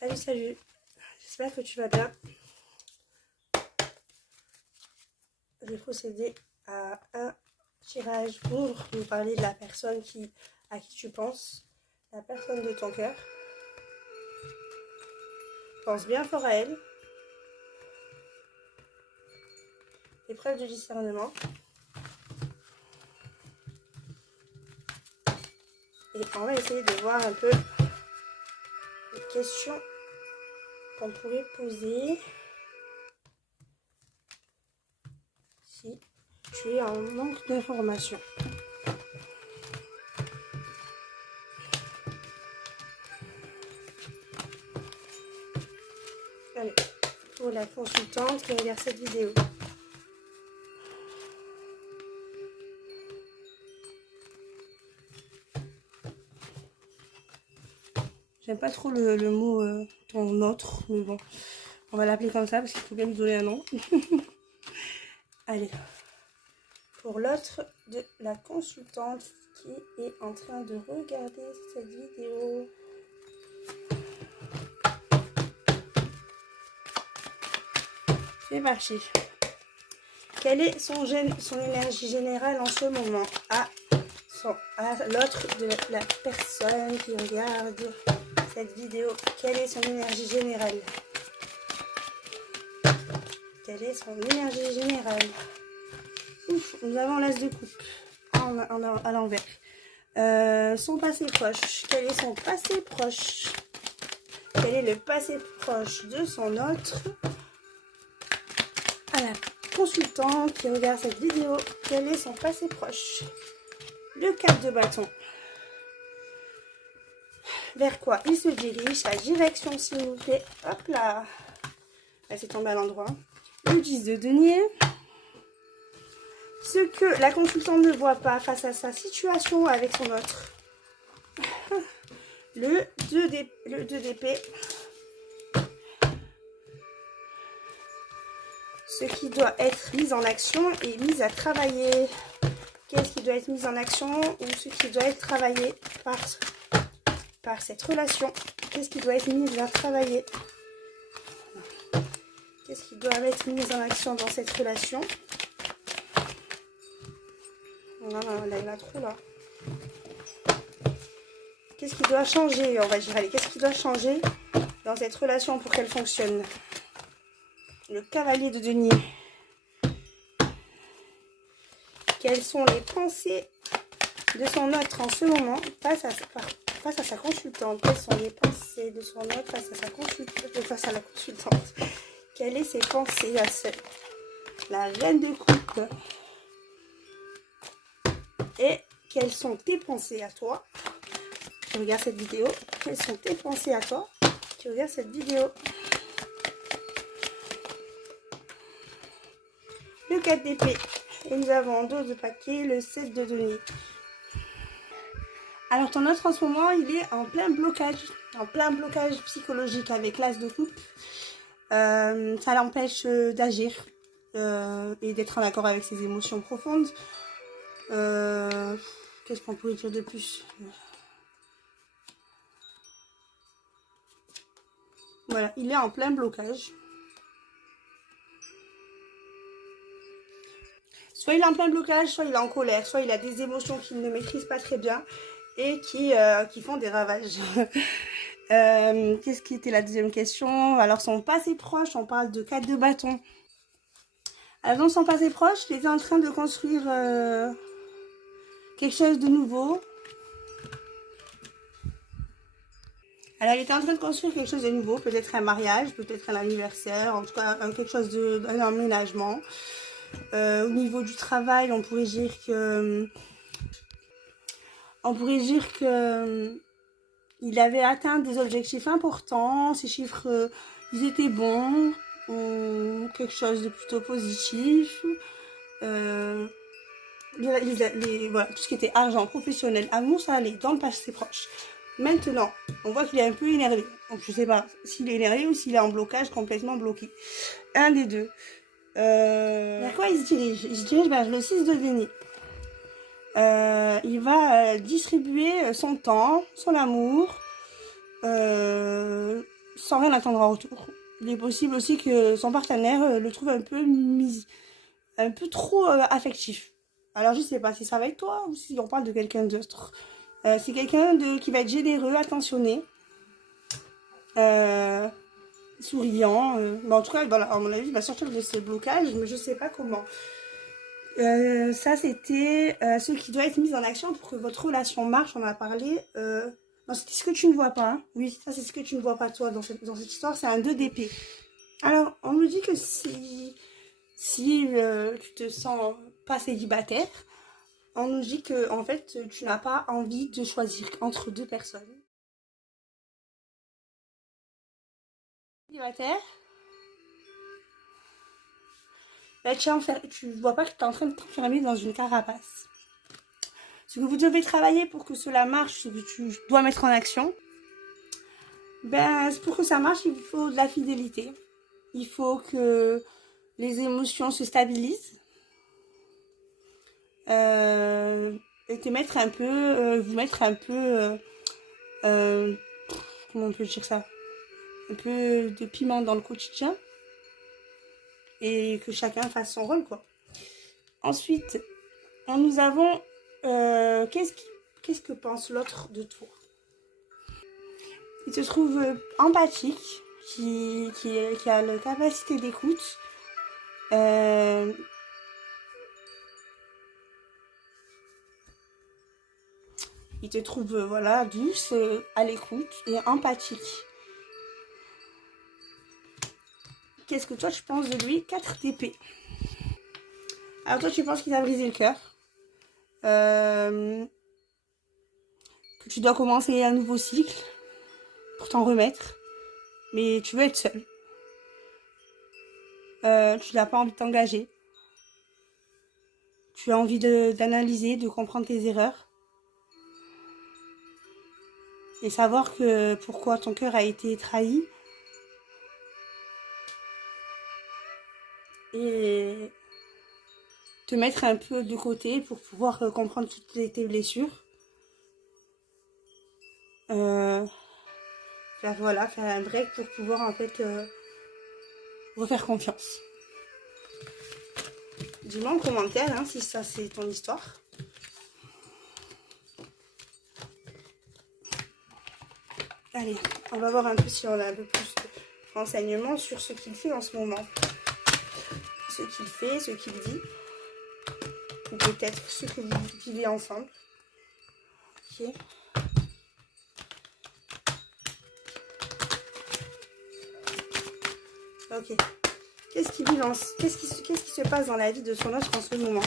Salut, salut. J'espère que tu vas bien. Je vais procéder à un tirage pour nous parler de la personne à qui tu penses, la personne de ton cœur. Pense bien fort à elle. Épreuve de discernement. Et on va essayer de voir un peu les questions qu'on pourrait poser si tu es en manque d'informations. Allez, pour la consultante qui regarde cette vidéo. J'aime pas trop le mot ton autre, mais bon, on va l'appeler comme ça parce qu'il faut bien lui donner un nom. Allez, pour l'autre de la consultante qui est en train de regarder cette vidéo. C'est parti. Quelle est son énergie générale en ce moment à l'autre de la personne qui regarde cette vidéo? Quelle est son énergie générale? Quelle est son énergie générale? Ouf, nous avons l'as de coupe à l'envers. Son passé proche. Quel est son passé proche? Quel est le passé proche de son autre? À la consultante qui regarde cette vidéo, quel est son passé proche? Le 4 de bâton. Vers quoi il se dirige? La direction, s'il vous plaît. Hop là. Elle s'est tombée à l'endroit. Le 10 de denier. Ce que la consultante ne voit pas face à sa situation avec son autre. Le 2 d'épée. Ce qui doit être mis en action et mis à travailler. Qu'est-ce qui doit être mis en action ou ce qui doit être travaillé par cette relation? Qu'est-ce qui doit être mis à travailler? Qu'est-ce qui doit être mis en action dans cette relation? Non, là, il y en a trop là. Qu'est-ce qui doit changer? On va dire, allez, qu'est-ce qui doit changer dans cette relation pour qu'elle fonctionne? Le cavalier de denier. Quelles sont les pensées de son autre en ce moment face à sa consultante? Quelles sont les pensées de son autre face à la consultante? Quelles sont ses pensées à la reine de coupe? Et quelles sont tes pensées à toi qui regardes cette vidéo? Quelles sont tes pensées à toi qui regardes cette vidéo? Le 4 d'épée. Et nous avons en dos de paquet le 7 de denier. Alors ton autre en ce moment, il est en plein blocage psychologique avec l'as de coupe. Ça l'empêche d'agir et d'être en accord avec ses émotions profondes. Qu'est-ce qu'on pourrait dire de plus? Voilà, il est en plein blocage. Soit il est en plein blocage, soit il est en colère, soit il a des émotions qu'il ne maîtrise pas très bien et qui font des ravages. Qu'est-ce qui était la deuxième question? Alors son passé proche, on parle de 4 de bâton. Alors dans son passé proche, il était en train de construire quelque chose de nouveau. Alors il était en train de construire quelque chose de nouveau, peut-être un mariage, peut-être un anniversaire, en tout cas quelque chose d'un emménagement. Au niveau du travail, on pourrait dire que il avait atteint des objectifs importants, ces chiffres ils étaient bons, quelque chose de plutôt positif. Voilà, tout ce qui était argent, professionnel, amour, ça allait dans le passé proche. Maintenant, on voit qu'il est un peu énervé. Donc je sais pas s'il est énervé ou s'il est en blocage, complètement bloqué. Un des deux. Vers quoi il se dirige? Il se dirige vers le 6 de denier. Il va distribuer son temps, son amour, sans rien attendre en retour. Il est possible aussi que son partenaire le trouve un peu un peu trop affectif. Alors je sais pas si ça va être toi ou si on parle de quelqu'un d'autre. C'est quelqu'un qui va être généreux, attentionné, souriant. Mais en tout cas, voilà, à mon avis, il va sortir de ce blocage, mais je sais pas comment. Ça, c'était ce qui doit être mis en action pour que votre relation marche. On en a parlé. Non, c'est ce que tu ne vois pas. Hein. Oui, ça, c'est ce que tu ne vois pas, toi, dans cette histoire. C'est un 2 d'épée. Alors, on nous dit que si tu te sens pas célibataire, on nous dit que, en fait, tu n'as pas envie de choisir entre deux personnes. Célibataire, bah, tu vois pas que tu es en train de t'enfermer dans une carapace. Ce que vous devez travailler pour que cela marche, ce que tu dois mettre en action, ben, pour que ça marche, il faut de la fidélité. Il faut que les émotions se stabilisent. Et te mettre un peu, vous mettre un peu, comment on peut dire ça, un peu de piment dans le quotidien. Et que chacun fasse son rôle, quoi. Ensuite, nous avons, qu'est-ce que pense l'autre de toi? Il se trouve empathique, qui a la capacité d'écoute. Il te trouve, voilà, douce, à l'écoute et empathique. Qu'est-ce que toi tu penses de lui? 4 d'épée. Alors toi tu penses qu'il t'a brisé le cœur. Que tu dois commencer un nouveau cycle pour t'en remettre. Mais tu veux être seule. Tu n'as pas envie de t'engager. Tu as envie d'analyser, de comprendre tes erreurs. Et savoir que pourquoi ton cœur a été trahi. Et te mettre un peu de côté pour pouvoir comprendre toutes tes blessures. Faire un break pour pouvoir en fait refaire confiance. Dis-moi en commentaire hein, si ça c'est ton histoire. Allez, on va voir un peu si on a un peu plus de renseignements sur ce qu'il fait en ce moment. Ce qu'il fait, ce qu'il vit. Ou peut-être ce que vous vivez ensemble. Ok. Ok. Qu'est-ce qui se passe dans la vie de son autre en ce moment?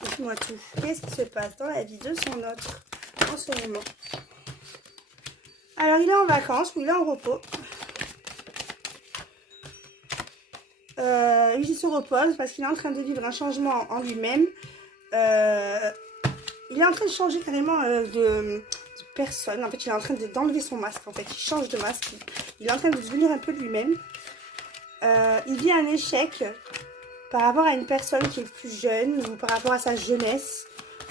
Dites-moi tout. Qu'est-ce qui se passe dans la vie de son autre en ce moment? Alors, il est en vacances ou il est en repos. Il se repose parce qu'il est en train de vivre un changement en lui-même. Il est en train de changer carrément de personne. En fait, il est en train d'enlever son masque. En fait, il change de masque. Il est en train de devenir un peu de lui-même. Il vit un échec par rapport à une personne qui est plus jeune, ou par rapport à sa jeunesse,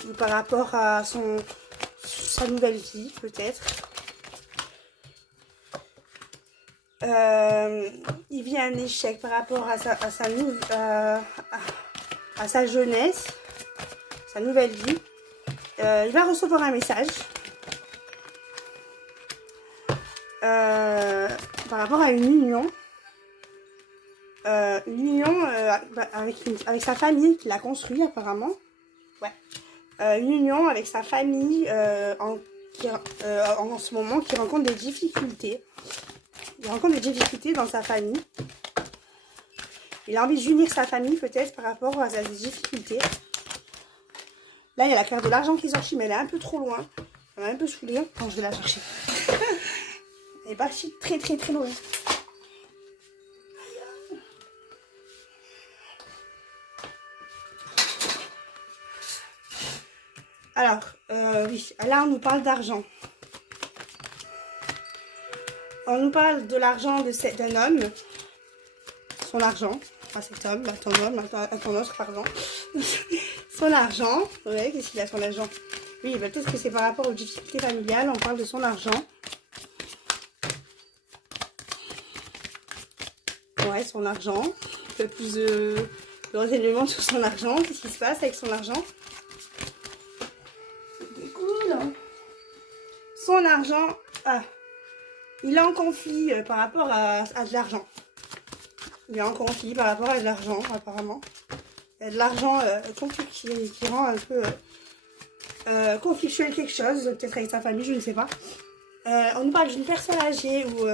ou par rapport à sa nouvelle vie, peut-être. Il vit un échec par rapport à sa jeunesse, sa nouvelle vie. Il va recevoir un message par rapport à une union. Avec sa famille qu'il a construit apparemment. Ouais. Une union avec sa famille en ce moment qui rencontre des difficultés. Il rencontre des difficultés dans sa famille. Il a envie d'unir sa famille peut-être par rapport à ses difficultés. Là, il y a la carte de l'argent qui est sortie, mais elle est un peu trop loin. Elle m'a un peu saoulée. Quand je vais la chercher. Elle est partie très très très loin. Alors, oui, là on nous parle d'argent. On nous parle de l'argent d'un homme. Son argent. Ah, cet homme, à ton homme, à ton autre, pardon. Son argent. Ouais, qu'est-ce qu'il a son argent? Oui, bah, peut-être que c'est par rapport aux difficultés familiales. On parle de son argent. ouais, son argent. Un peu plus de renseignements sur son argent. Qu'est-ce qui se passe avec son argent? C'est cool. Son argent, il est en conflit par rapport à de l'argent. Il est en conflit par rapport à de l'argent, apparemment. Il y a de l'argent qui rend un peu conflictuel quelque chose, peut-être avec sa famille, je ne sais pas. On nous parle d'une personne âgée ou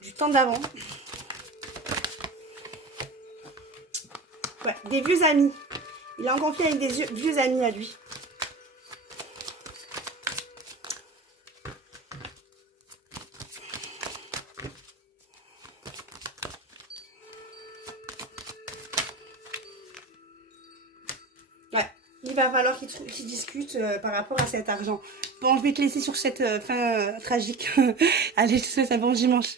du temps d'avant. Ouais, des vieux amis. Il est en conflit avec des vieux amis à lui. Ouais, il va falloir qu'ils discutent par rapport à cet argent. Bon, je vais te laisser sur cette fin tragique. Allez, je te souhaite un bon dimanche.